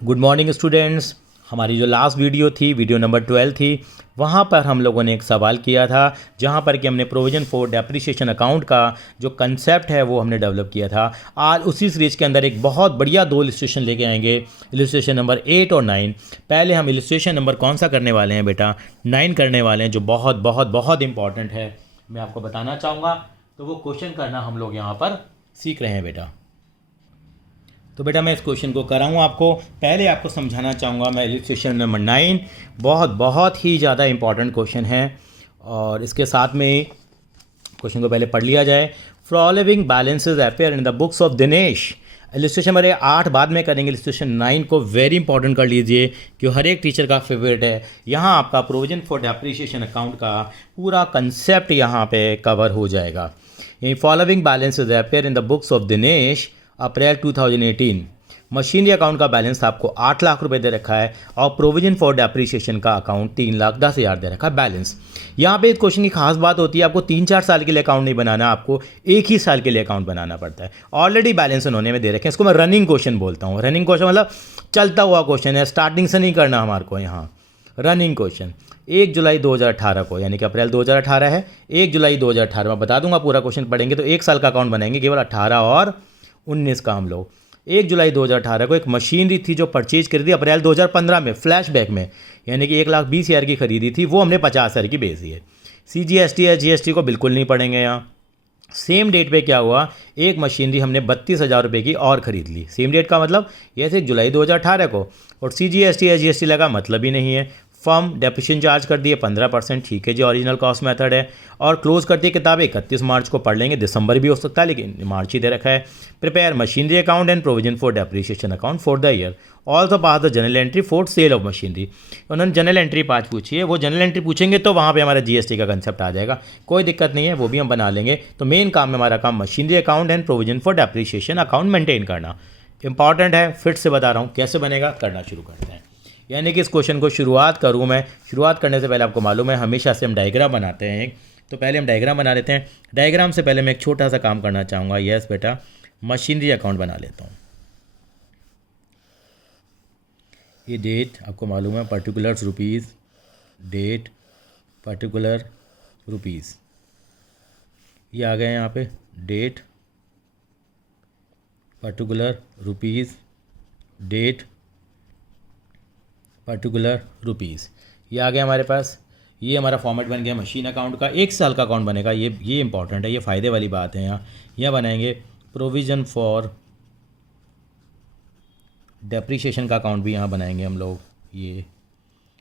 Good morning students. हमारी जो last video थी, वीडियो नंबर 12 थी, वहाँ पर हम लोगों ने एक सवाल किया था जहाँ पर कि हमने प्रोविजन फॉर डेप्रिसिएशन अकाउंट का जो कंसेप्ट है वो हमने डेवलप किया था। आज उसी सीरीज़ के अंदर एक बहुत बढ़िया दो इलस्ट्रेशन लेके आएंगे, इलस्ट्रेशन नंबर 8 और 9। पहले हम इलस्ट्रेशन नंबर कौन सा करने वाले हैं बेटा? 9 करने वाले हैं, जो बहुत बहुत बहुत इंपॉर्टेंट है, मैं आपको बताना चाहूँगा। तो वो क्वेश्चन करना हम लोग यहाँ पर सीख रहे हैं बेटा। तो बेटा मैं इस क्वेश्चन को कराऊँ आपको। पहले आपको समझाना चाहूँगा मैं इलस्ट्रेशन नंबर 9 बहुत ही ज़्यादा इंपॉर्टेंट क्वेश्चन है, और इसके साथ में क्वेश्चन को पहले पढ़ लिया जाए। Following balances appear in the books of Dinesh. Illustration number 8 बाद में करेंगे, इलस्ट्रेशन 9 को वेरी इंपॉर्टेंट कर लीजिए क्योंकि हर एक टीचर का फेवरेट है। यहाँ आपका प्रोविजन फॉर डेप्रिसिएशन अकाउंट का पूरा कंसेप्ट यहाँ पे कवर हो जाएगा। Following balances appear in the books of Dinesh April 2018। Machinery account का बैलेंस आपको 8 लाख रुपए दे रखा है और प्रोविजन फॉर डेप्रिसिएशन का अकाउंट 3,10,000 दे रखा है बैलेंस। यहाँ पे इस क्वेश्चन की खास बात होती है, आपको 3-4 साल के लिए अकाउंट नहीं बनाना, आपको एक ही साल के लिए अकाउंट बनाना पड़ता है। ऑलरेडी बैलेंस उन्होंने में दे रखे हैं, इसको मैं रनिंग क्वेश्चन बोलता हूँ। रनिंग क्वेश्चन मतलब चलता हुआ क्वेश्चन है, स्टार्टिंग से नहीं करना हमारे को। यहाँ रनिंग क्वेश्चन 1 जुलाई 2018 को, यानी कि अप्रैल 2018 है, 1 जुलाई 2018 में बता दूंगा। पूरा क्वेश्चन पढ़ेंगे तो एक साल का अकाउंट बनाएंगे, केवल 18 और 19 का हम लोग। 1 जुलाई 2018 को एक मशीनरी थी जो परचेज करी थी अप्रैल 2015 में फ्लैशबैक में, यानी कि 1,20,000 की खरीदी थी, वो हमने 50,000 की बेच दी है। CGST या GST को बिल्कुल नहीं पढ़ेंगे यहाँ। सेम डेट पे क्या हुआ, एक मशीनरी हमने 32,000 रुपये की और ख़रीद ली। सेम डेट का मतलब ये 1 जुलाई 2018 को, और CGST या GST लगा मतलब ही नहीं है। फर्म डेप्रिसिएशन चार्ज कर दिए 15%, ठीक है जी, ओरिजिनल कॉस्ट मेथड है। और क्लोज कर दिए किताब 31 मार्च को, पढ़ लेंगे, दिसंबर भी हो सकता है लेकिन मार्च ही दे रखा है। Prepare machinery account and provision for depreciation account for the year, also pass the general entry for sale of machinery. उन्होंने जनरल एंट्री 5 पूछी है, वो जनरल एंट्री पूछेंगे तो वहाँ पे हमारा GST का कंसेप्ट आ जाएगा, कोई दिक्कत नहीं है, वो भी हम बना लेंगे। तो मेन काम है हमारा काम machinery account and provision for depreciation account maintain करना, इंपॉर्टेंट है। फिर से बता रहा हूँ कैसे बनेगा, करना शुरू करते हैं। यानी कि इस क्वेश्चन को शुरुआत करूँ मैं, शुरुआत करने से पहले आपको मालूम है हमेशा से हम डायग्राम बनाते हैं, तो पहले हम डायग्राम बना लेते हैं। डायग्राम से पहले मैं एक छोटा सा काम करना चाहूँगा। यस बेटा, मशीनरी अकाउंट बना लेता हूँ। ये डेट आपको मालूम है, particulars rupees, date particular rupees, ये आ गए यहाँ पे, date particular rupees, date particular rupees, ये आ गया हमारे पास। ये हमारा फॉर्मेट बन गया मशीन अकाउंट का। एक साल का अकाउंट बनेगा, ये इंपॉर्टेंट है, ये फ़ायदे वाली बात है। यहाँ बनाएंगे प्रोविज़न फॉर डेप्रिसिएशन का अकाउंट भी यहाँ बनाएंगे हम लोग। ये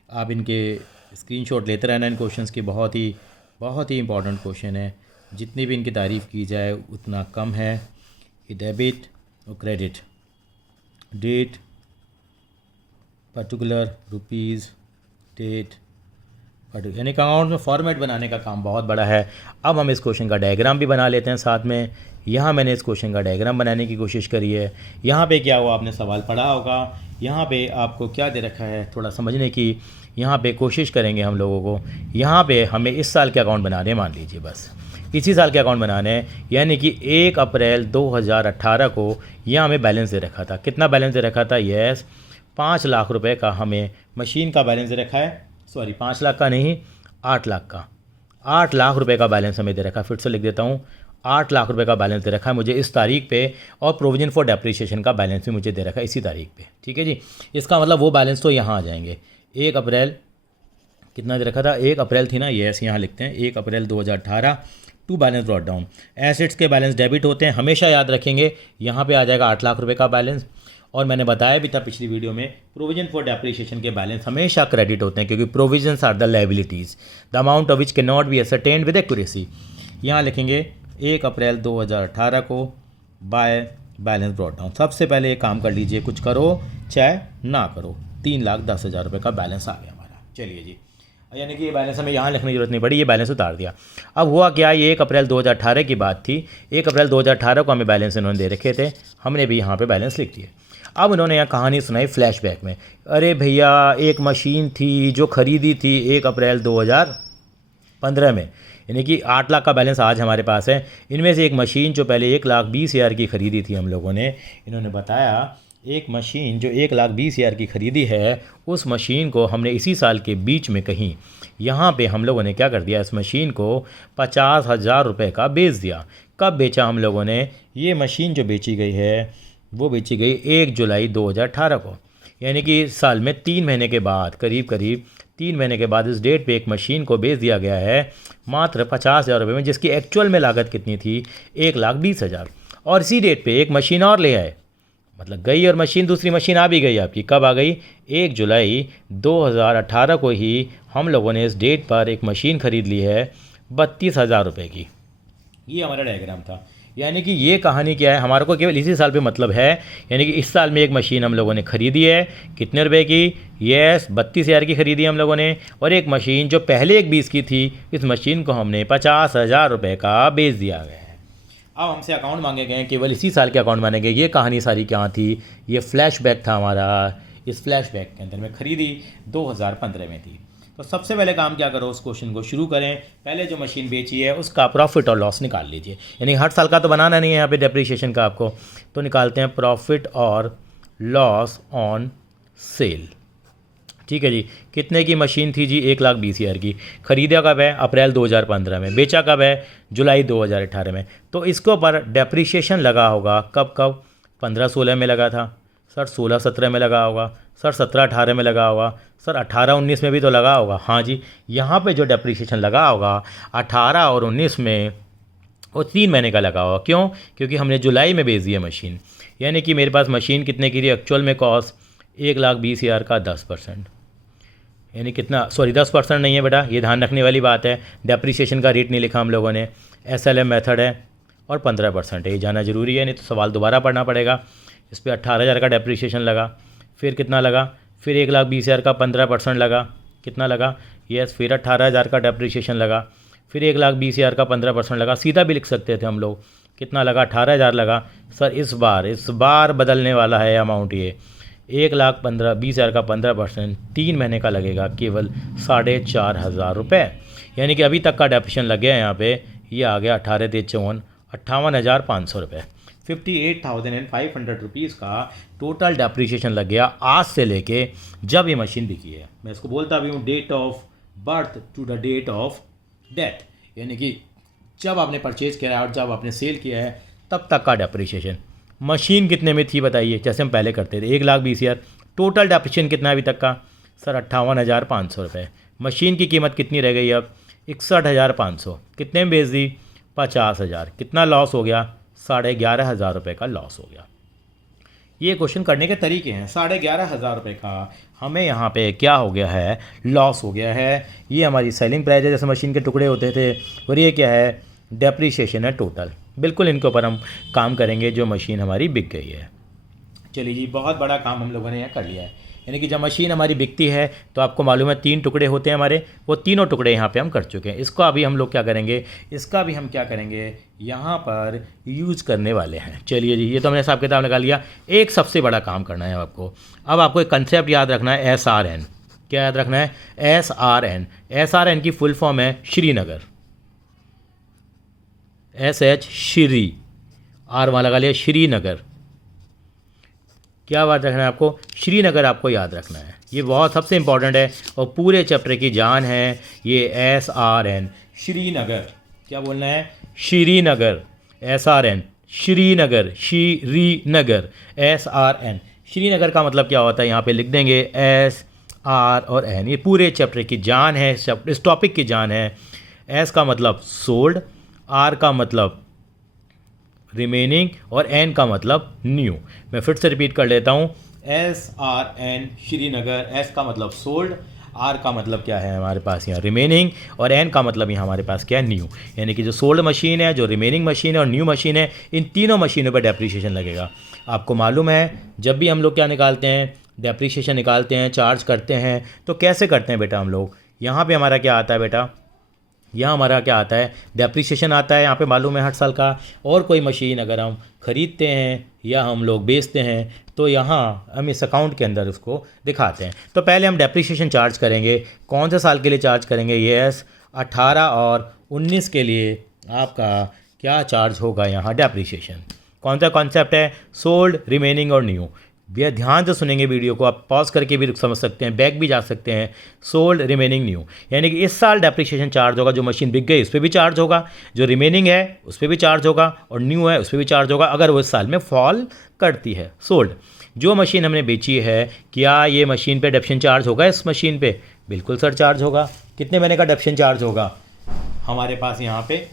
आप इनके स्क्रीनशॉट लेते रहना इन क्वेश्चंस के, बहुत ही इंपॉर्टेंट क्वेश्चन है। जितनी भी इनकी तारीफ़ की जाए उतना कम है। ये डेबिट और credit, date particular rupees, date particular, यानी अकाउंट में फॉर्मेट बनाने का काम बहुत बड़ा है। अब हम इस क्वेश्चन का डायग्राम भी बना लेते हैं साथ में। यहाँ मैंने इस क्वेश्चन का डायग्राम बनाने की कोशिश करी है। यहाँ पे क्या हुआ, आपने सवाल पढ़ा होगा, यहाँ पे आपको क्या दे रखा है थोड़ा समझने की यहाँ पे कोशिश करेंगे हम लोगों को। यहाँ पे हमें इस साल के अकाउंट बनाने, मान लीजिए बस इसी साल के अकाउंट बनाने हैं, यानी कि 1 अप्रैल 2018 को यहाँ हमें बैलेंस दे रखा था। कितना बैलेंस दे रखा था? यस, 5 लाख रुपए का हमें मशीन का बैलेंस दे रखा है। सॉरी, 5 लाख का नहीं, 8 लाख का, 8 लाख रुपए का बैलेंस हमें दे रखा है। फिर से लिख देता हूँ, 8 लाख रुपए का बैलेंस दे रखा है मुझे इस तारीख पे, और प्रोविजन फॉर डेप्रिसिएशन का बैलेंस भी मुझे दे रखा है इसी तारीख पे। ठीक है जी, इसका मतलब वो बैलेंस तो यहाँ आ जाएंगे। 1 अप्रैल कितना दे रखा था? 1 अप्रैल थी ना, यस, यहाँ लिखते हैं 1 April 2018 to balance brought down. Assets के बैलेंस डेबिट होते हैं, हमेशा याद रखेंगे। यहाँ पे आ जाएगा 8 लाख रुपए का बैलेंस। और मैंने बताया भी था पिछली वीडियो में, प्रोविजन फॉर डेप्रिसिएशन के बैलेंस हमेशा क्रेडिट होते हैं क्योंकि provisions are the liabilities the amount of which can not be ascertained with accuracy. यहाँ लिखेंगे 1 अप्रैल 2018 को बाय बैलेंस ब्रॉट डाउन। सबसे पहले एक काम कर लीजिए, कुछ करो चाहे ना करो, 3,10,000 रुपये का बैलेंस आ गया हमारा। चलिए जी, यानी कि ये बैलेंस हमें यहाँ लिखने की जरूरत नहीं पड़ी, ये बैलेंस उतार दिया। अब हुआ क्या, ये 1 अप्रैल 2018 की बात थी। 1 अप्रैल 2018 को हमें बैलेंस इन्होंने दे रखे थे, हमने भी यहाँ पे बैलेंस लिख दिए। अब उन्होंने यहाँ कहानी सुनाई फ्लैशबैक में। अरे भैया, एक मशीन थी जो ख़रीदी थी 1 अप्रैल 2015 में, यानी कि 8 लाख का बैलेंस आज हमारे पास है। इनमें से एक मशीन जो पहले 1,20,000 की ख़रीदी थी हम लोगों ने, इन्होंने बताया एक मशीन जो 1,20,000 की ख़रीदी है, उस मशीन को हमने इसी साल के बीच में कहीं यहाँ पे हम लोगों ने क्या कर दिया, इस मशीन को 50,000 रुपये का बेच दिया। कब बेचा हम लोगों ने? ये मशीन जो बेची गई है वो बेची गई 1 जुलाई 2018 को, यानी कि इस साल में 3 महीने के बाद, करीब 3 महीने के बाद इस डेट पे एक मशीन को बेच दिया गया है मात्र 50,000 रुपये में, जिसकी एक्चुअल में लागत कितनी थी? 1,20,000। और इसी डेट पे एक मशीन और ले आए, मतलब गई और मशीन, दूसरी मशीन आ भी गई आपकी। कब आ गई? 1 जुलाई 2018 को ही हम लोगों ने इस डेट पर एक मशीन ख़रीद ली है 32,000 रुपये की। ये हमारा डायग्राम था। यानी कि ये कहानी क्या है, हमारे को केवल इसी साल पे मतलब है, यानी कि इस साल में एक मशीन हम लोगों ने ख़रीदी है, कितने रुपए की? यस, 32,000 की ख़रीदी है हम लोगों ने। और एक मशीन जो पहले एक 20 की थी, इस मशीन को हमने 50,000 रुपये का बेच दिया गया है। अब हमसे अकाउंट मांगे गए हैं, केवल इसी साल के अकाउंट मांगे गए। ये कहानी सारी क्या थी? ये फ्लैशबैक था हमारा। इस फ्लैशबैक के अंदर में ख़रीदी 2015 में थी। तो सबसे पहले काम क्या करो, उस क्वेश्चन को शुरू करें। पहले जो मशीन बेची है उसका प्रॉफिट और लॉस निकाल लीजिए, यानी हर साल का तो बनाना नहीं है यहाँ पे डेप्रिसिएशन का आपको, तो निकालते हैं प्रॉफिट और लॉस ऑन सेल। ठीक है जी। कितने की मशीन थी जी? 1,20,000 की। ख़रीदा कब है? अप्रैल 2015 में। बेचा कब है? जुलाई 2018 में। तो इसके ऊपर डेप्रिसिएशन लगा होगा कब कब? 15-16 में लगा था सर, 16-17 में लगा होगा सर, 17-18 में लगा होगा सर, 18-19 में भी तो लगा होगा। हाँ जी, यहाँ पे जो डेप्रिसिएशन लगा होगा 18 और 19 में, वो 3 महीने का लगा होगा। क्यों? क्योंकि हमने जुलाई में बेच दी है मशीन। यानी कि मेरे पास मशीन कितने की थी एक्चुअल में? कॉस्ट 1,20,000 का 10%, यानी कितना? सॉरी, 10% नहीं है बेटा, ये ध्यान रखने वाली बात है। डेप्रिसिएशन का रेट नहीं लिखा हम लोगों ने, SLM मेथड है, और 15% है। ये जाना ज़रूरी है, नहीं तो सवाल दोबारा पढ़ना पड़ेगा। इस पर 18,000 का डेप्रिसिएशन लगा, फिर कितना लगा? फिर 1,20,000 का 15% लगा, कितना लगा? यस, फिर 18,000 का डेप्रिसिएशन लगा, फिर 1,20,000 का 15% लगा। सीधा भी लिख सकते थे हम लोग, कितना लगा? 18,000 लगा। सर इस बार बदलने वाला है अमाउंट, ये 1,20,000 का 15% 3 महीने का लगेगा केवल 4,500 रुपये। यानी कि अभी तक का डेप्रिसिएशन लग गया है यहाँ पे, ये आ गया 18-54 58,500 रुपये। 58,500 रुपीज़ का टोटल डेप्रिसिएशन लग गया आज से लेके जब ये मशीन बिकी है। मैं इसको बोलता भी हूँ date of birth to the date of death, यानी कि जब आपने परचेज किया है और जब आपने सेल किया है तब तक का डेप्रिसिएशन। मशीन कितने में थी बताइए? जैसे हम पहले करते थे 1,20,000। टोटल डेप्रिसिएशन कितना है अभी तक का? सर 58,500 रुपये। मशीन की कीमत कितनी रह गई अब? 61,500। कितने में बेच दी? 50,000। कितना लॉस हो गया? 11,500 रुपये का लॉस हो गया। ये क्वेश्चन करने के तरीके हैं। 11,500 रुपये का हमें यहाँ पे क्या हो गया है? लॉस हो गया है। ये हमारी सेलिंग प्राइस है, जैसे मशीन के टुकड़े होते थे, और ये क्या है? डेप्रिसिएशन है टोटल। बिल्कुल इनके ऊपर हम काम करेंगे जो मशीन हमारी बिक गई है। चलिए जी, बहुत बड़ा काम हम लोगों ने यहाँ कर लिया है। यानी कि जब मशीन हमारी बिकती है तो आपको मालूम है 3 टुकड़े होते हैं हमारे, वो तीनों टुकड़े यहाँ पे हम कर चुके हैं। इसको अभी हम लोग क्या करेंगे? इसका भी हम क्या करेंगे? यहाँ पर यूज़ करने वाले हैं। चलिए जी, ये तो हमने हिसाब किताब निकाल लिया। एक सबसे बड़ा काम करना है आपको। अब आपको एक कंसेप्ट याद रखना है, SRN। क्या याद रखना है? SRN। SRN की फुल फॉर्म है श्रीनगर। SH श्री, R वहाँ लगा लिया, श्रीनगर। क्या बात रखना है आपको? श्रीनगर आपको याद रखना है। ये बहुत सबसे इम्पॉर्टेंट है और पूरे चैप्टर की जान है ये SRN, श्रीनगर। क्या बोलना है? श्रीनगर। SRN, Srinagar, Srinagar, SRN। श्रीनगर का मतलब क्या होता है? यहाँ पे लिख देंगे SR और N। ये पूरे चैप्टर की जान है, इस टॉपिक की जान है। S का मतलब सोल्ड, R का मतलब रिमेनिंग, और N का मतलब न्यू। मैं फिर से रिपीट कर लेता हूँ, SRN श्रीनगर। S का मतलब सोल्ड, R का मतलब क्या है हमारे पास यहाँ? रिमेनिंग, और N का मतलब यहाँ हमारे पास क्या है? न्यू। यानी कि जो सोल्ड मशीन है, जो रिमेनिंग मशीन है और न्यू मशीन है, इन तीनों मशीनों पर डेप्रिसिएशन लगेगा। आपको मालूम है जब भी हम लोग क्या निकालते हैं? डेप्रिसिएशन निकालते हैं, चार्ज करते हैं, तो कैसे करते हैं बेटा हम लोग? यहाँ पर हमारा क्या आता है बेटा? यहाँ हमारा क्या आता है? डेप्रिसिएशन आता है। यहाँ पे मालूम है हर साल का। और कोई मशीन अगर हम ख़रीदते हैं या हम लोग बेचते हैं तो यहाँ हम इस अकाउंट के अंदर उसको दिखाते हैं। तो पहले हम डेप्रिसिएशन चार्ज करेंगे। कौन से साल के लिए चार्ज करेंगे? यस, 18 और 19 के लिए आपका क्या चार्ज होगा यहाँ? डेप्रिसिएशन। कौन सा कॉन्सेप्ट है? सोल्ड, रिमेनिंग और न्यू। भैया ध्यान से सुनेंगे वीडियो को, आप पॉज करके भी समझ सकते हैं, बैक भी जा सकते हैं। सोल्ड रिमेनिंग न्यू, यानी कि इस साल डेप्रिसिएशन चार्ज होगा, जो मशीन बिक गई उस पर भी चार्ज होगा, जो रिमेनिंग है उस पर भी चार्ज होगा, और न्यू है उस पर भी चार्ज होगा अगर वो इस साल में फॉल करती है। सोल्ड, जो मशीन हमने बेची है, क्या ये मशीन पे डेप्रिसिएशन चार्ज होगा? इस मशीन पे बिल्कुल सर चार्ज होगा। कितने महीने का डेप्रिसिएशन चार्ज होगा हमारे पास यहाँ पे?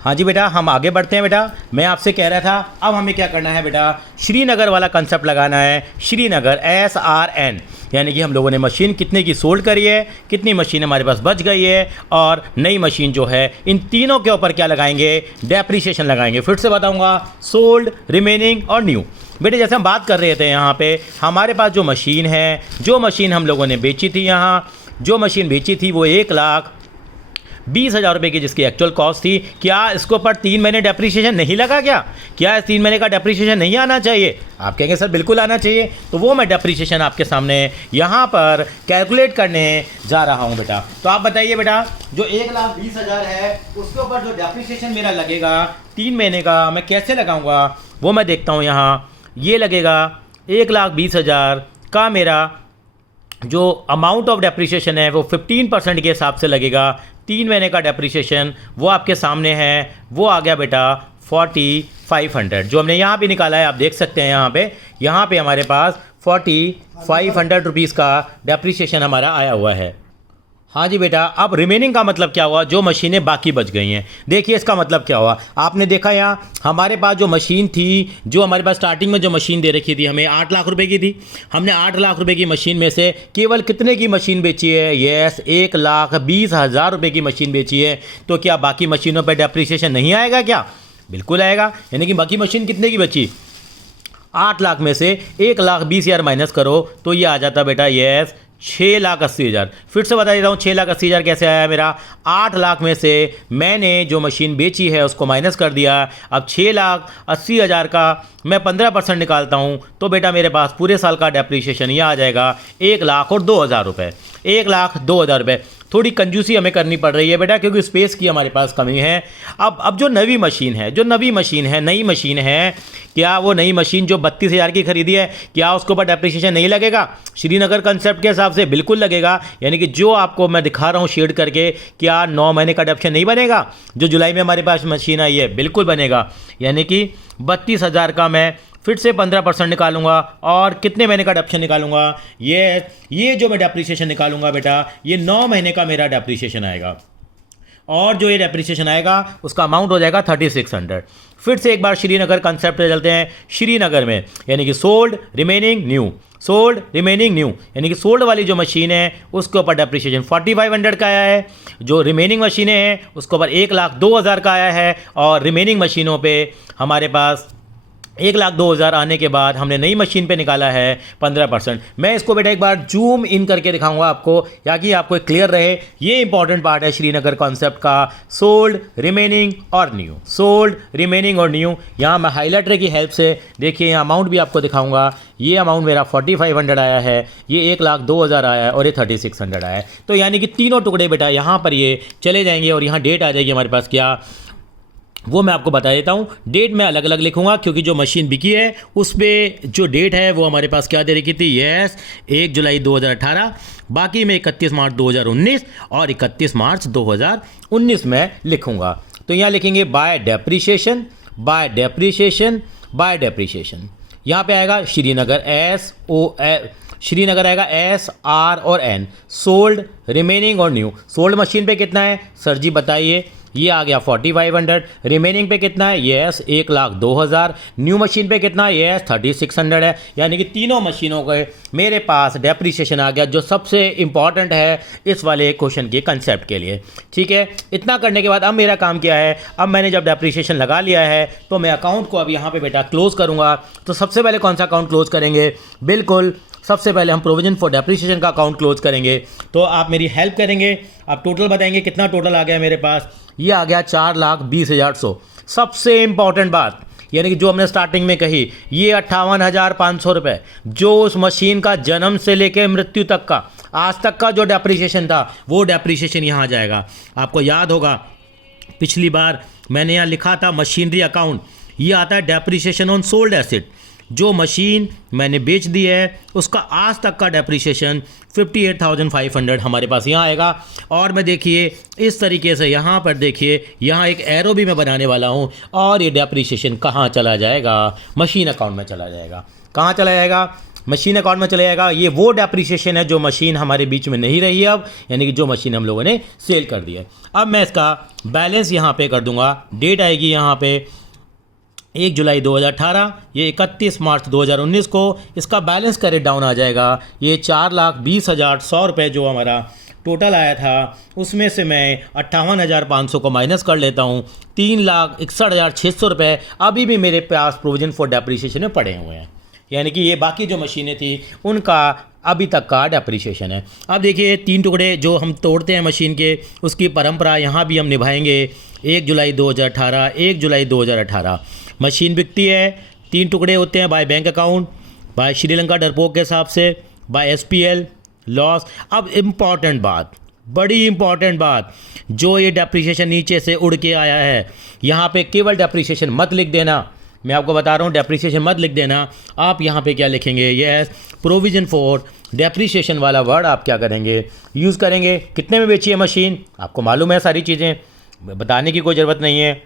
हाँ जी बेटा, हम आगे बढ़ते हैं बेटा। मैं आपसे कह रहा था अब हमें क्या करना है बेटा, श्रीनगर वाला कंसेप्ट लगाना है। श्रीनगर SRN, यानी कि हम लोगों ने मशीन कितने की सोल्ड करी है, कितनी मशीन हमारे पास बच गई है, और नई मशीन जो है, इन तीनों के ऊपर क्या लगाएंगे? डेप्रिसिएशन लगाएंगे। फिर से बताऊंगा, सोल्ड, रिमेनिंग और न्यू। बेटे जैसे हम बात कर रहे थे यहाँ पे, हमारे पास जो मशीन है, जो मशीन हम लोगों ने बेची थी, यहाँ जो मशीन बेची थी वो 1,20,000 रुपये की जिसकी एक्चुअल कॉस्ट थी। क्या इसके ऊपर 3 महीने डेप्रिसिएशन नहीं लगा क्या इस 3 महीने का डेप्रिसिएशन नहीं आना चाहिए? आप कहेंगे सर बिल्कुल आना चाहिए। तो वो मैं डेप्रिसिएशन आपके सामने यहाँ पर कैलकुलेट करने जा रहा हूँ बेटा। तो आप बताइए बेटा, जो 1,20,000 है उसके ऊपर जो डेप्रिसिएशन मेरा लगेगा 3 महीने का, मैं कैसे लगाऊंगा वो मैं देखता हूँ। यहाँ ये लगेगा 1,20,000 का मेरा जो अमाउंट ऑफ डेप्रिसिएशन है वो 15% के हिसाब से लगेगा। 3 महीने का डेप्रिसिएशन वो आपके सामने है, वो आ गया बेटा 4,500, जो हमने यहाँ पे निकाला है। आप देख सकते हैं यहाँ पे हमारे पास 4,500 रुपीज़ का डेप्रिसिएशन हमारा आया हुआ है। हाँ जी बेटा, अब रिमेनिंग का मतलब क्या हुआ? जो मशीनें बाकी बच गई हैं। देखिए इसका मतलब क्या हुआ, आपने देखा यहाँ हमारे पास जो मशीन थी, जो हमारे पास स्टार्टिंग में जो मशीन दे रखी थी हमें 8 लाख रुपए की थी। हमने 8 लाख रुपए की मशीन में से केवल कितने की मशीन बेची है? यस, 1,20,000 रुपये की मशीन बेची है। तो क्या बाकी मशीनों पर डेप्रिसिएशन नहीं आएगा क्या? बिल्कुल आएगा। यानी कि बाकी मशीन कितने की बची? 8 लाख में से 1,20,000 माइनस करो तो ये आ जाता बेटा यस 6,80,000। फिर से बता देता हूँ 6,80,000 कैसे आया मेरा? 8 लाख में से मैंने जो मशीन बेची है उसको माइनस कर दिया। अब 6,80,000 का मैं 15% निकालता हूँ तो बेटा मेरे पास पूरे साल का डेप्रिसिएशन ये आ जाएगा 1,02,000 रुपये। 1,02,000 रुपये। थोड़ी कंजूसी हमें करनी पड़ रही है बेटा, क्योंकि स्पेस की हमारे पास कमी है। अब जो नई मशीन है, क्या वो नई मशीन जो 32,000 की खरीदी है, क्या उसके ऊपर डेप्रिसिएशन नहीं लगेगा? श्रीनगर कंसेप्ट के हिसाब से बिल्कुल लगेगा। यानी कि जो आपको मैं दिखा रहा हूँ शेड करके, क्या 9 महीने का डेप्रिसिएशन नहीं बनेगा? जो जुलाई में हमारे पास मशीन आई है बिल्कुल बनेगा। यानी कि 32,000 का मैं फिर से 15% निकालूंगा और कितने महीने का डेप्रिसिएशन निकालूंगा? ये जो मैं डेप्रिसिएशन निकालूंगा बेटा, ये 9 महीने का मेरा डेप्रिसिएशन आएगा, और जो ये डेप्रिसिएशन आएगा उसका अमाउंट हो जाएगा 3,600। फिर से एक बार श्रीनगर कंसेप्ट पे चलते हैं। श्रीनगर में यानी कि sold remaining new, sold remaining new, यानी कि सोल्ड वाली जो मशीन है उसके ऊपर डेप्रिसिएशन 4,500 का आया है। जो रिमेनिंग मशीनें हैं उसके ऊपर 1,02,000 का आया है, और रिमेनिंग मशीनों पे हमारे पास 1,02,000 आने के बाद हमने नई मशीन पे निकाला है 15%। मैं इसको बेटा एक बार जूम इन करके दिखाऊंगा आपको, ताकि आपको क्लियर रहे। ये इंपॉर्टेंट पार्ट है श्रीनगर कॉन्सेप्ट का, सोल्ड रिमेनिंग और न्यू, सोल्ड रिमेनिंग और न्यू। यहाँ मैं हाईलाइटर की हेल्प से देखिए यहाँ अमाउंट भी आपको दिखाऊंगा। ये अमाउंट मेरा 4,500 आया है, ये 1,02,000 आया है, और ये 3,600 आया है। तो यानी कि तीनों टुकड़े बेटा यहाँ पर ये चले जाएंगे, और यहाँ डेट आ जाएगी हमारे पास क्या, वो मैं आपको बता देता हूँ। डेट मैं अलग अलग लिखूंगा, क्योंकि जो मशीन बिकी है उस पर जो डेट है वो हमारे पास क्या दे रखी थी? यस 1 जुलाई 2018, बाकी में 31 मार्च 2019 और 31 मार्च 2019 में लिखूंगा। तो यहाँ लिखेंगे bye depreciation, bye depreciation, bye depreciation. यहाँ पे आएगा श्रीनगर श्रीनगर आएगा SR और N, सोल्ड रिमेनिंग और न्यू। सोल्ड मशीन पे कितना है सर जी बताइए? ये आ गया 4,500। रिमेनिंग पे कितना है? यस 1,02,000। न्यू मशीन पे कितना है? यस 3,600 है। यानी कि तीनों मशीनों के मेरे पास डेप्रिसिएशन आ गया, जो सबसे इंपॉर्टेंट है इस वाले क्वेश्चन के कंसेप्ट के लिए। ठीक है, इतना करने के बाद अब मेरा काम क्या है? अब मैंने जब डेप्रिसिएशन लगा लिया है तो मैं अकाउंट को अब यहाँ पे बेटा क्लोज करूँगा। तो सबसे पहले कौन सा अकाउंट क्लोज करेंगे? बिल्कुल सबसे पहले हम प्रोविजन फॉर डेप्रिसिएशन का अकाउंट क्लोज करेंगे। तो आप मेरी हेल्प करेंगे, आप टोटल बताएंगे कितना टोटल आ गया मेरे पास? ये आ गया 4,20,100। सबसे इंपॉर्टेंट बात, यानी कि जो हमने स्टार्टिंग में कही, ये 58,500 रुपये जो उस मशीन का जन्म से लेकर मृत्यु तक का आज तक का जो डेप्रिसिएशन था, वो डेप्रिसिएशन यहाँ आ जाएगा। आपको याद होगा पिछली बार मैंने यहाँ लिखा था मशीनरी अकाउंट, ये आता है डेप्रिसिएशन ऑन सोल्ड एसेट। जो मशीन मैंने बेच दी है उसका आज तक का डेप्रिसिएशन 58,500 हमारे पास यहाँ आएगा। और मैं देखिए इस तरीके से यहाँ पर देखिए, यहाँ एक एरो भी मैं बनाने वाला हूँ और ये डेप्रिसिएशन कहाँ चला जाएगा, मशीन अकाउंट में चला जाएगा। कहाँ चला जाएगा, मशीन अकाउंट में चला जाएगा। ये वो डेप्रिसिएशन है जो मशीन हमारे बीच में नहीं रही है अब, यानी कि जो मशीन हम लोगों ने सेल कर दी है। अब मैं इसका बैलेंस यहाँ पे कर दूंगा। डेट आएगी यहाँ पे 1 जुलाई 2018, ये 31 मार्च 2019 को इसका बैलेंस का रेट डाउन आ जाएगा। ये 4,20,100 रुपये जो हमारा टोटल आया था उसमें से मैं 58,500 को माइनस कर लेता हूँ। 3,61,600 रुपये अभी भी मेरे पास प्रोविजन फॉर डेप्रिसिएशन में पड़े हुए हैं, यानी कि ये बाकी जो मशीनें थी उनका अभी तक का डेप्रिसिएशन है। अब देखिए 3 टुकड़े जो हम तोड़ते हैं मशीन के, उसकी परंपरा यहाँ भी हम निभाएंगे। 1 जुलाई 2018, 1 जुलाई 2018 मशीन बिकती है। 3 टुकड़े होते हैं, बाय बैंक अकाउंट, बाय श्रीलंका डरपोक के हिसाब से, बाय SPL लॉस। अब इम्पॉर्टेंट बात, बड़ी इम्पॉर्टेंट बात, जो ये डेप्रिसिएशन नीचे से उड़ के आया है, यहाँ पे केवल डेप्रिसिएशन मत लिख देना। मैं आपको बता रहा हूँ, डेप्रिसिएशन मत लिख देना। आप यहाँ पे क्या लिखेंगे, यस प्रोविजन फॉर डेप्रिसिएशन वाला वर्ड आप क्या करेंगे, यूज़ करेंगे। कितने में बेची है मशीन, आपको मालूम है, सारी चीज़ें बताने की कोई ज़रूरत नहीं है।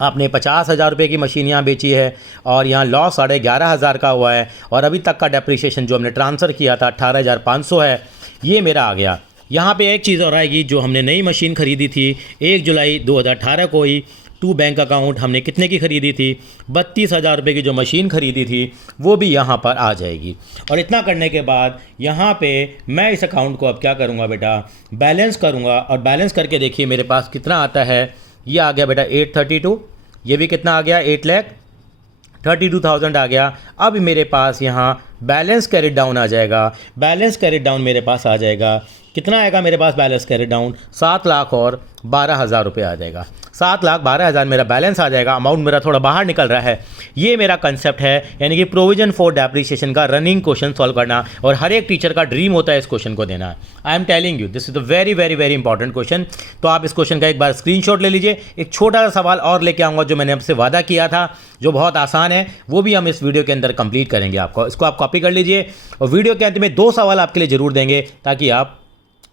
आपने 50,000 रुपये की मशीन यहाँ बेची है और यहाँ लॉस 11,500 का हुआ है, और अभी तक का डेप्रिसिएशन जो हमने ट्रांसफ़र किया था 18,500 है, ये मेरा आ गया। यहाँ पे एक चीज़ और आएगी, जो हमने नई मशीन ख़रीदी थी 1 जुलाई 2018 को ही, टू बैंक अकाउंट हमने कितने की ख़रीदी थी, 32,000 रुपये की जो मशीन ख़रीदी थी वो भी यहाँ पर आ जाएगी। और इतना करने के बाद यहाँ पे मैं इस अकाउंट को अब क्या करूँगा बेटा, बैलेंस करूँगा। और बैलेंस करके देखिए मेरे पास कितना आता है, ये आ गया बेटा 832, ये भी कितना आ गया 8,32,000 आ गया। अब मेरे पास यहाँ बैलेंस कैरेट डाउन आ जाएगा। बैलेंस कैरेट डाउन मेरे पास आ जाएगा, कितना आएगा मेरे पास बैलेंस कैरेट डाउन, 7,12,000 रुपये आ जाएगा। 7,12,000 मेरा बैलेंस आ जाएगा। अमाउंट मेरा थोड़ा बाहर निकल रहा है। ये मेरा कंसेप्ट है, यानी कि प्रोविजन फॉर डेप्रिसिएशन का रनिंग क्वेश्चन सॉल्व करना, और हर एक टीचर का ड्रीम होता है इस क्वेश्चन को देना। I am telling you this is the very very very important question. तो आप इस क्वेश्चन का एक बार स्क्रीनशॉट ले लीजिए। एक छोटा सा सवाल और लेके आऊँगा जो मैंने आपसे वादा किया था, जो बहुत आसान है, वो भी हम इस वीडियो के अंदर कंप्लीट करेंगे। आपको इसको आप कॉपी कर लीजिए, और वीडियो के अंत में 2 सवाल आपके लिए ज़रूर देंगे ताकि आप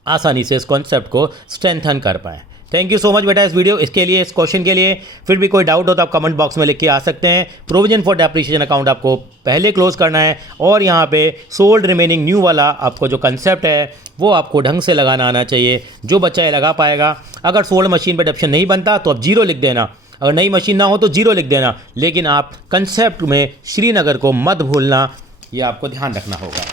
आसानी से इस कॉन्सेप्ट को स्ट्रेंथन कर पाएँ। थैंक यू सो मच बेटा इस वीडियो इसके लिए, इस क्वेश्चन के लिए। फिर भी कोई डाउट हो तो आप कमेंट बॉक्स में लिख के आ सकते हैं। प्रोविजन फॉर डेप्रिसिएशन अकाउंट आपको पहले क्लोज करना है, और यहाँ पे सोल्ड रिमेनिंग न्यू वाला आपको जो कंसेप्ट है वो आपको ढंग से लगाना आना चाहिए। जो बच्चा ये लगा पाएगा, अगर सोल्ड मशीन पर डेप्शन नहीं बनता तो आप 0 लिख देना, अगर नई मशीन ना हो तो 0 लिख देना, लेकिन आप कंसेप्ट में श्रीनगर को मत भूलना, ये आपको ध्यान रखना होगा।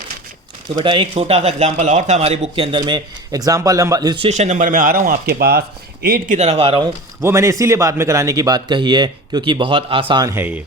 तो बेटा एक छोटा सा एग्जाम्पल और था हमारी बुक के अंदर में, एग्जाम्पल नंबर इलस्ट्रेशन नंबर में आ रहा हूँ आपके पास 8 की तरफ आ रहा हूँ। वो मैंने इसीलिए बाद में कराने की बात कही है क्योंकि बहुत आसान है ये।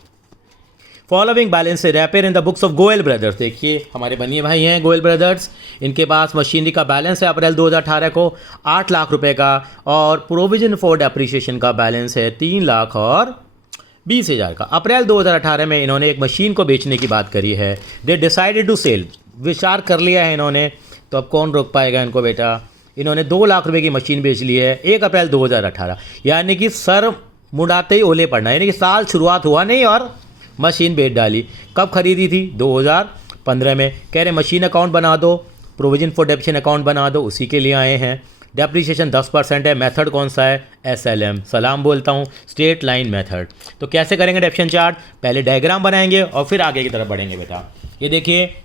फॉलोइंग बैलेंस से wrapper in the books of Goyal brothers. देखिए हमारे बनिए भाई हैं गोयल ब्रदर्स, इनके पास मशीनरी का बैलेंस है अप्रैल 2018 को 8 लाख रुपए का, और प्रोविजन फॉर डेप्रिसिएशन का बैलेंस है 3,20,000 का। अप्रैल 2018 में इन्होंने एक मशीन को बेचने की बात करी है। दे डिसाइडेड टू सेल, विचार कर लिया है इन्होंने, तो अब कौन रोक पाएगा इनको बेटा। इन्होंने 2 लाख रुपए की मशीन बेच ली है 1 अप्रैल 2018, यानी कि सर मुड़ाते ही ओले पड़ना, यानी कि साल शुरुआत हुआ नहीं और मशीन बेच डाली। कब खरीदी थी, 2015 में। कह रहे मशीन अकाउंट बना दो, प्रोविजन फॉर डेप्रिसिएशन अकाउंट बना दो, उसी के लिए आए हैं। डेप्रिसिएशन 10% है, मेथड कौन सा है, SLM, सलाम बोलता हूँ, स्ट्रेट लाइन मेथड। तो कैसे करेंगे डेप्रिसिएशन चार्ट, पहले डायग्राम बनाएंगे और फिर आगे की तरफ बढ़ेंगे बेटा। ये देखिए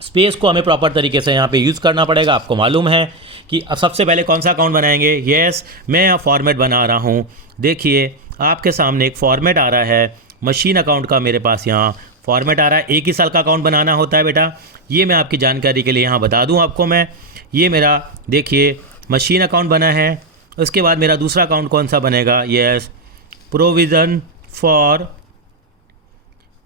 स्पेस को हमें प्रॉपर तरीके से यहाँ पे यूज़ करना पड़ेगा। आपको मालूम है कि अब सबसे पहले कौन सा अकाउंट बनाएंगे। यस मैं फॉर्मेट बना रहा हूँ, देखिए आपके सामने एक फॉर्मेट आ रहा है मशीन अकाउंट का, मेरे पास यहाँ फॉर्मेट आ रहा है। 1 ही साल का अकाउंट बनाना होता है बेटा, ये मैं आपकी जानकारी के लिए यहाँ बता दूँ आपको मैं। ये मेरा देखिए मशीन अकाउंट बना है। उसके बाद मेरा दूसरा अकाउंट कौन सा बनेगा, यस प्रोविज़न फॉर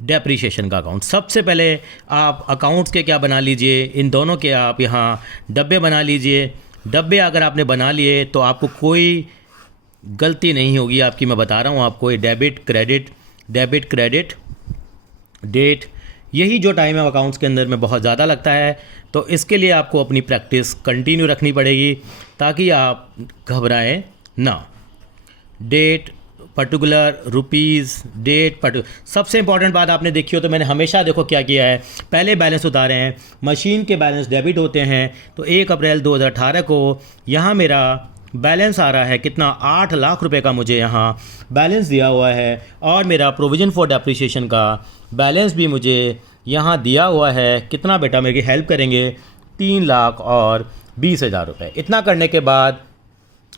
डेप्रिसिएशन का अकाउंट। सबसे पहले आप अकाउंट्स के क्या बना लीजिए, इन दोनों के आप यहाँ डब्बे बना लीजिए। डब्बे अगर आपने बना लिए तो आपको कोई गलती नहीं होगी आपकी, मैं बता रहा हूँ आपको। ये डेबिट क्रेडिट डेट, यही जो टाइम है अकाउंट्स के अंदर में बहुत ज़्यादा लगता है, तो इसके लिए आपको अपनी प्रैक्टिस कंटिन्यू रखनी पड़ेगी ताकि आप घबराएं ना। डेट पर्टिकुलर रुपीज़ डेट सबसे इंपॉर्टेंट बात आपने देखी हो तो मैंने हमेशा देखो क्या किया है, पहले बैलेंस उतारे हैं, मशीन के बैलेंस डेबिट होते हैं। तो 1 अप्रैल 2018 को यहाँ मेरा बैलेंस आ रहा है कितना, 8 लाख रुपए का मुझे यहाँ बैलेंस दिया हुआ है। और मेरा प्रोविज़न फॉर डेप्रिसिएशन का बैलेंस भी मुझे यहाँ दिया हुआ है कितना बेटा, मेरी हेल्प करेंगे, 3,20,000 रुपये। इतना करने के बाद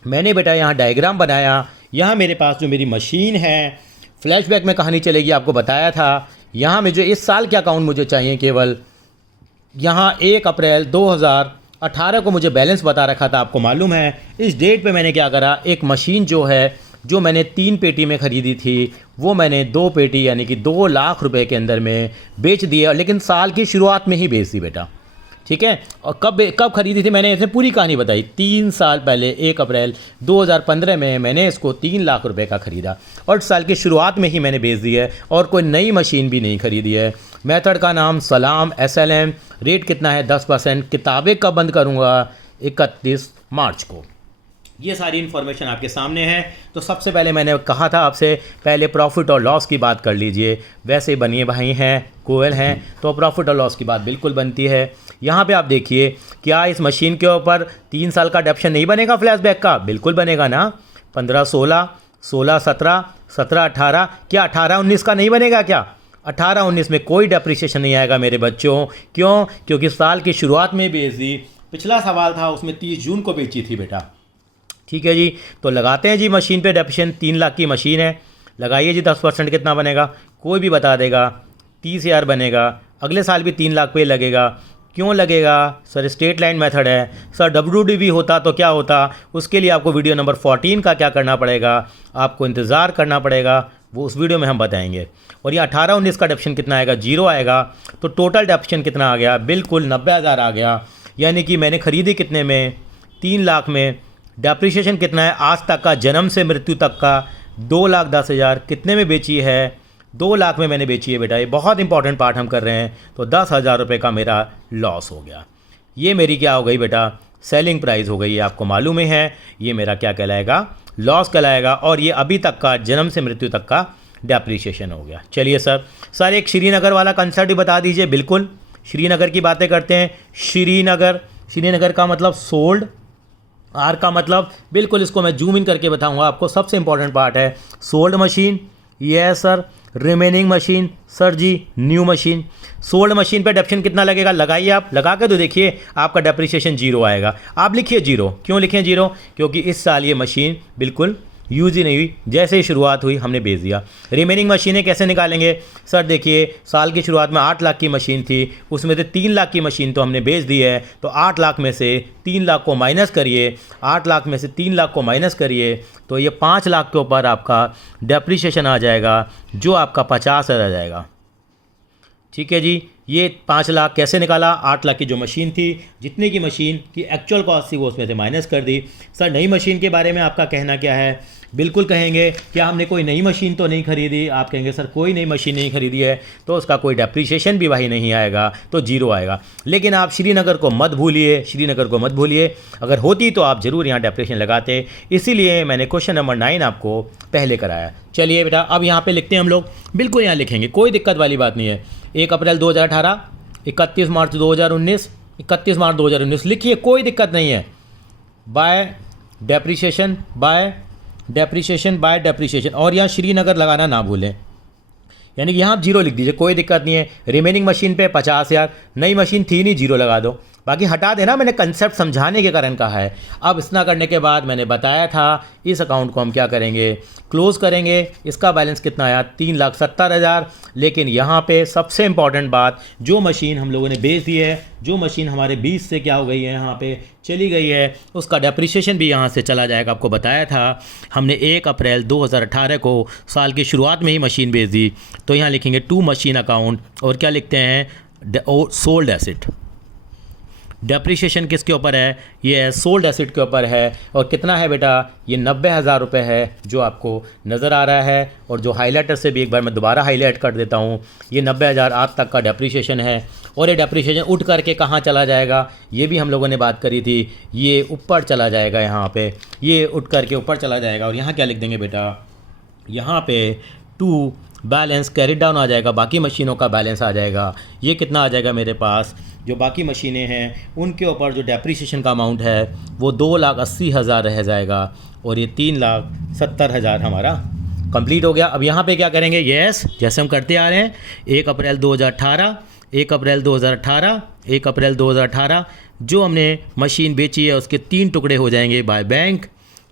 मैंने बेटा यहाँ डायग्राम बनाया। यहाँ मेरे पास जो मेरी मशीन है, फ्लैशबैक में कहानी चलेगी, आपको बताया था। यहाँ में जो इस साल के अकाउंट मुझे चाहिए केवल, यहाँ 1 अप्रैल 2018 को मुझे बैलेंस बता रखा था, आपको मालूम है। इस डेट पे मैंने क्या करा, एक मशीन जो है जो मैंने 3 पेटी में ख़रीदी थी वो मैंने 2 पेटी यानी कि 2 लाख रुपए के अंदर में बेच दिए, लेकिन साल की शुरुआत में ही बेच दी बेटा, ठीक है। और कब खरीदी थी मैंने, इसमें पूरी कहानी बताई। 3 साल पहले 1 अप्रैल 2015 में मैंने इसको 3 लाख रुपए का ख़रीदा और साल की शुरुआत में ही मैंने बेच दी है और कोई नई मशीन भी नहीं खरीदी है। मेथड का नाम सलाम SLM, रेट कितना है 10%। किताबें कब बंद करूँगा, 31 मार्च को। ये सारी इन्फॉर्मेशन आपके सामने है। तो सबसे पहले मैंने कहा था आपसे, पहले प्रॉफिट और लॉस की बात कर लीजिए। वैसे बनिए भाई हैं, कोयल हैं, तो प्रॉफिट और लॉस की बात बिल्कुल बनती है। यहाँ पे आप देखिए, क्या इस मशीन के ऊपर 3 साल का अडॉप्शन नहीं बनेगा फ्लैशबैक का? बिल्कुल बनेगा ना। 15-16, 16-17, 17-18, क्या 18-19 का नहीं बनेगा क्या? 18-19 में कोई डेप्रिसिएशन नहीं आएगा मेरे बच्चों। क्यों? क्योंकि साल की शुरुआत में बेच दी। पिछला सवाल था उसमें 30 जून को बेची थी बेटा, ठीक है जी। तो लगाते हैं जी मशीन पे डेप्रिसिएशन। 3 लाख की मशीन है, लगाइए जी 10% कितना बनेगा, कोई भी बता देगा, 30,000 बनेगा। अगले साल भी 3 लाख पे लगेगा। क्यों लगेगा सर? स्ट्रेट लाइन मेथड है सर। WDV होता तो क्या होता, उसके लिए आपको वीडियो नंबर 14 का क्या करना पड़ेगा, आपको इंतज़ार करना पड़ेगा, वो उस वीडियो में हम बताएंगे। और ये 18-19 का डेप्रिसिएशन कितना आएगा, 0 आएगा। तो टोटल डेप्रिसिएशन कितना आ गया, बिल्कुल 90,000 आ गया। यानी कि मैंने ख़रीदी कितने में, 3 लाख में। डेप्रिसिएशन कितना है आज तक का, जन्म से मृत्यु तक का, 2,10,000। कितने में बेची है, 2 लाख में मैंने बेची है बेटा। ये बहुत इंपॉर्टेंट पार्ट हम कर रहे हैं। तो 10,000 रुपये का मेरा लॉस हो गया। ये मेरी क्या हो गई बेटा, सेलिंग प्राइस हो गई। आपको मालूम ही है, ये मेरा क्या कहलाएगा, लॉस कहलाएगा। और ये अभी तक का, जन्म से मृत्यु तक का डेप्रिसिएशन हो गया। चलिए सर एक श्रीनगर वाला कंसेप्ट भी बता दीजिए। बिल्कुल, श्रीनगर की बातें करते हैं। श्रीनगर का मतलब सोल्ड, आर का मतलब, बिल्कुल इसको मैं जूम इन करके बताऊंगा आपको। सबसे इंपॉर्टेंट पार्ट है सोल्ड मशीन, ये है सर। रिमेनिंग मशीन सर जी न्यू मशीन। सोल्ड मशीन पे डेप्रिसिएशन कितना लगेगा, लगाइए आप, लगा के तो देखिए, आपका डेप्रिसिएशन 0 आएगा। आप लिखिए 0। क्यों लिखें 0? क्योंकि इस साल ये मशीन बिल्कुल यूज़ ही नहीं हुई, जैसे ही शुरुआत हुई हमने बेच दिया। रिमेनिंग मशीनें कैसे निकालेंगे सर? देखिए, साल की शुरुआत में 8 लाख की मशीन थी, उसमें से 3 लाख की मशीन तो हमने बेच दी है। तो 8 लाख में से 3 लाख को माइनस करिए, 8 लाख में से 3 लाख को माइनस करिए, तो ये 5 लाख के ऊपर आपका डेप्रिसिएशन आ जाएगा, जो आपका 50,000 आ जाएगा। ठीक है जी। ये 5 लाख कैसे निकाला, 8 लाख की जो मशीन थी, जितने की मशीन की एक्चुअल कॉस्ट थी वो उसमें से माइनस कर दी। सर नई मशीन के बारे में आपका कहना क्या है? बिल्कुल कहेंगे, क्या हमने कोई नई मशीन तो नहीं खरीदी? आप कहेंगे सर कोई नई मशीन नहीं खरीदी है, तो उसका कोई डेप्रिसिएशन भी वही नहीं आएगा, तो 0 आएगा। लेकिन आप श्रीनगर को मत भूलिए, अगर होती तो आप ज़रूर यहाँ डेप्रिसिएशन लगाते। इसीलिए मैंने क्वेश्चन नंबर 9 आपको पहले कराया। चलिए बेटा, अब यहाँ पे लिखते हैं हम लोग, बिल्कुल यहाँ लिखेंगे, कोई दिक्कत वाली बात नहीं है। 1 अप्रैल 2018, 31 मार्च 2019, 31 मार्च 2019 लिखिए, कोई दिक्कत नहीं है। बाय डेप्रिसिएशन, और यहाँ श्रीनगर लगाना ना भूलें, यानी कि यहाँ आप 0 लिख दीजिए, कोई दिक्कत नहीं है। रिमेनिंग मशीन पे 50,000, नई मशीन थी नहीं, 0 लगा दो। बाकी हटा देना, मैंने कंसेप्ट समझाने के कारण कहा है। अब इतना करने के बाद मैंने बताया था इस अकाउंट को हम क्या करेंगे, क्लोज़ करेंगे। इसका बैलेंस कितना आया, 3,70,000। लेकिन यहाँ पे सबसे इंपॉर्टेंट बात, जो मशीन हम लोगों ने बेच दी है, जो मशीन हमारे बीच से क्या हो गई है, यहाँ पे चली गई है, उसका डेप्रिसिएशन भी यहाँ से चला जाएगा। आपको बताया था हमने 1 अप्रैल 2018 को साल की शुरुआत में ही मशीन बेच दी। तो यहाँ लिखेंगे टू मशीन अकाउंट, और क्या लिखते हैं, सोल्ड एसेट। डेप्रिसिएशन किसके ऊपर है, ये सोल्ड एसेट के ऊपर है। और कितना है बेटा, ये 90,000 रुपये है, जो आपको नज़र आ रहा है। और जो हाइलाइटर से भी एक बार मैं दोबारा हाईलाइट कर देता हूँ, ये 90,000 आज तक का डेप्रिसिएशन है। और ये डेप्रिसिएशन उठ करके कहाँ चला जाएगा, ये भी हम लोगों ने बात करी थी, ये ऊपर चला जाएगा, यहाँ पे ये उठ करके ऊपर चला जाएगा। और यहाँ क्या लिख देंगे बेटा, यहाँ पे 2 बैलेंस कैरी डाउन आ जाएगा, बाकी मशीनों का बैलेंस आ जाएगा। ये कितना आ जाएगा मेरे पास, जो बाकी मशीनें हैं उनके ऊपर जो डेप्रिसिएशन का अमाउंट है वो 2,80,000 रह जाएगा और ये 3,70,000 हमारा कंप्लीट हो गया। अब यहाँ पे क्या करेंगे, यस जैसे हम करते आ रहे हैं, 1 अप्रैल 2018, 1 अप्रैल 2018, 1 अप्रैल 2018 जो हमने मशीन बेची है उसके 3 टुकड़े हो जाएंगे, बाय बैंक,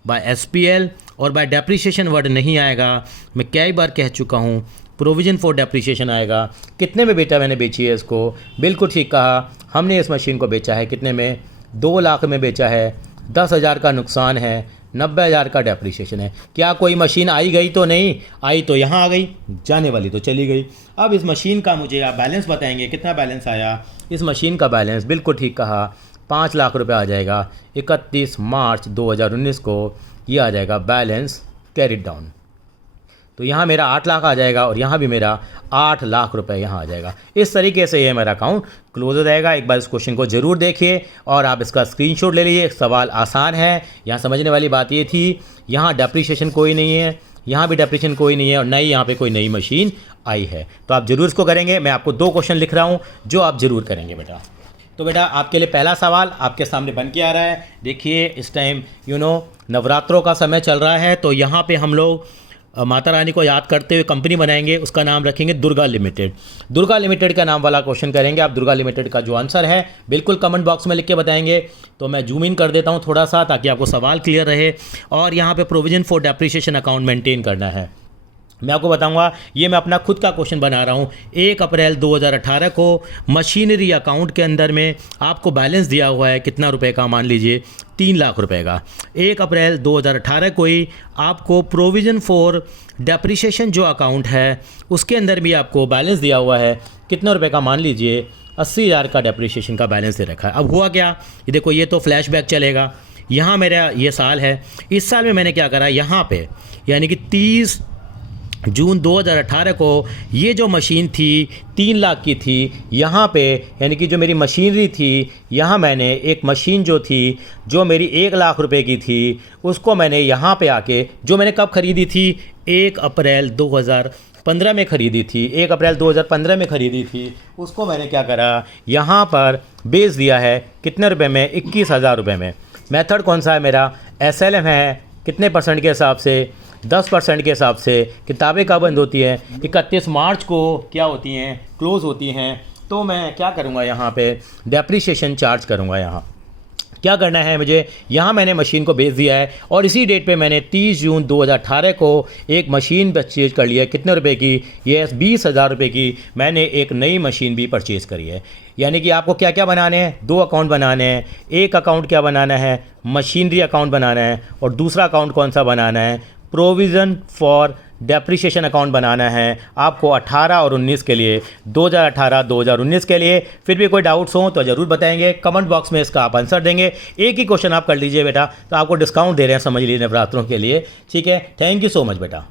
बाय एसपीएल और बाय डेप्रिसिएशन वर्ड नहीं आएगा। मैं कई बार कह चुका हूँ, प्रोविज़न फॉर डेप्रिसिएशन आएगा। कितने में बेटा मैंने बेची है इसको, बिल्कुल ठीक कहा, हमने इस मशीन को बेचा है कितने में, 2 लाख में बेचा है, 10,000 का नुकसान है, 90,000 का डेप्रिसिएशन है। क्या कोई मशीन आई गई तो नहीं आई, तो यहाँ आ गई, जाने वाली तो चली गई। अब इस मशीन का मुझे आप बैलेंस बताएंगे, कितना बैलेंस आया। इस मशीन का बैलेंस बिल्कुल ठीक कहा, 5 लाख रुपए आ जाएगा। 31 मार्च 2019 को ये आ जाएगा बैलेंस कैरिड डाउन। तो यहाँ मेरा 8 लाख आ जाएगा और यहाँ भी मेरा 8 लाख रुपए यहाँ आ जाएगा। इस तरीके से ये मेरा अकाउंट क्लोज हो जाएगा। एक बार इस क्वेश्चन को ज़रूर देखिए और आप इसका स्क्रीनशॉट ले लीजिए। सवाल आसान है। यहाँ समझने वाली बात ये थी, यहाँ डेप्रिसिएशन कोई नहीं है, यहाँ भी डेप्रिसिएशन कोई नहीं है और नई यहाँ पे कोई नई मशीन आई है। तो आप ज़रूर इसको करेंगे। मैं आपको 2 क्वेश्चन लिख रहा हूँ जो आप ज़रूर करेंगे बेटा। तो बेटा आपके लिए पहला सवाल आपके सामने बन के आ रहा है। देखिए इस टाइम नवरात्रों का समय चल रहा है, तो यहाँ पे हम लोग माता रानी को याद करते हुए कंपनी बनाएंगे, उसका नाम रखेंगे दुर्गा लिमिटेड। दुर्गा लिमिटेड का नाम वाला क्वेश्चन करेंगे आप। दुर्गा लिमिटेड का जो आंसर है बिल्कुल कमेंट बॉक्स में लिख के बताएंगे। तो मैं जूम इन कर देता हूँ थोड़ा सा ताकि आपको सवाल क्लियर रहे। और यहाँ पे provision for depreciation account maintain करना है। मैं आपको बताऊंगा, ये मैं अपना खुद का क्वेश्चन बना रहा हूँ। 1 अप्रैल 2018 को मशीनरी अकाउंट के अंदर में आपको बैलेंस दिया हुआ है कितना रुपए का, मान लीजिए 3 लाख रुपए का। 1 अप्रैल 2018 को ही आपको प्रोविज़न फॉर डेप्रिसिएशन जो अकाउंट है उसके अंदर भी आपको बैलेंस दिया हुआ है कितना रुपए का, मान लीजिए 80,000 का डेप्रिसिएशन का बैलेंस दे रखा है। अब हुआ क्या, ये देखो ये तो फ्लैशबैक चलेगा। यहाँ मेरा ये साल है, इस साल में मैंने क्या करा, यहाँ पे यानी कि 30 जून 2018 को ये जो मशीन थी 3 लाख की थी, यहाँ पे यानी कि जो मेरी मशीनरी थी, यहाँ मैंने एक मशीन जो थी जो मेरी 1 लाख रुपए की थी उसको मैंने यहाँ पे आके, जो मैंने कब ख़रीदी थी, 1 अप्रैल 2015 में ख़रीदी थी, 1 अप्रैल 2015 में ख़रीदी थी, उसको मैंने क्या करा, यहाँ पर बेच दिया है कितने रुपए में, 21,000 रुपये में। मेथड कौन सा है मेरा, SLM है। कितने % के हिसाब से, 10% के हिसाब से। किताबें कब बंद होती हैं, 31 मार्च को क्या होती हैं, क्लोज़ होती हैं। तो मैं क्या करूँगा, यहाँ पे डेप्रिसिएशन चार्ज करूँगा। यहाँ क्या करना है मुझे, यहाँ मैंने मशीन को बेच दिया है और इसी डेट पे मैंने 30 जून 2018 को एक मशीन परचेज कर लिया है कितने रुपए की, ये 20,000 रुपये की मैंने एक नई मशीन भी परचेज़ करी है। यानी कि आपको क्या क्या बनाने हैं, 2 अकाउंट बनाने हैं। एक अकाउंट क्या बनाना है, मशीनरी अकाउंट बनाना है और दूसरा अकाउंट कौन सा बनाना है, प्रोविज़न फॉर डेप्रिसिएशन अकाउंट बनाना है आपको 18 और 19 के लिए, 2018-2019 के लिए। फिर भी कोई डाउट्स हो तो ज़रूर बताएंगे, कमेंट बॉक्स में इसका आप आंसर देंगे। एक ही क्वेश्चन आप कर लीजिए बेटा, तो आपको डिस्काउंट दे रहे हैं, समझ लीजिए नवरात्रों के लिए। ठीक है, थैंक यू सो मच बेटा।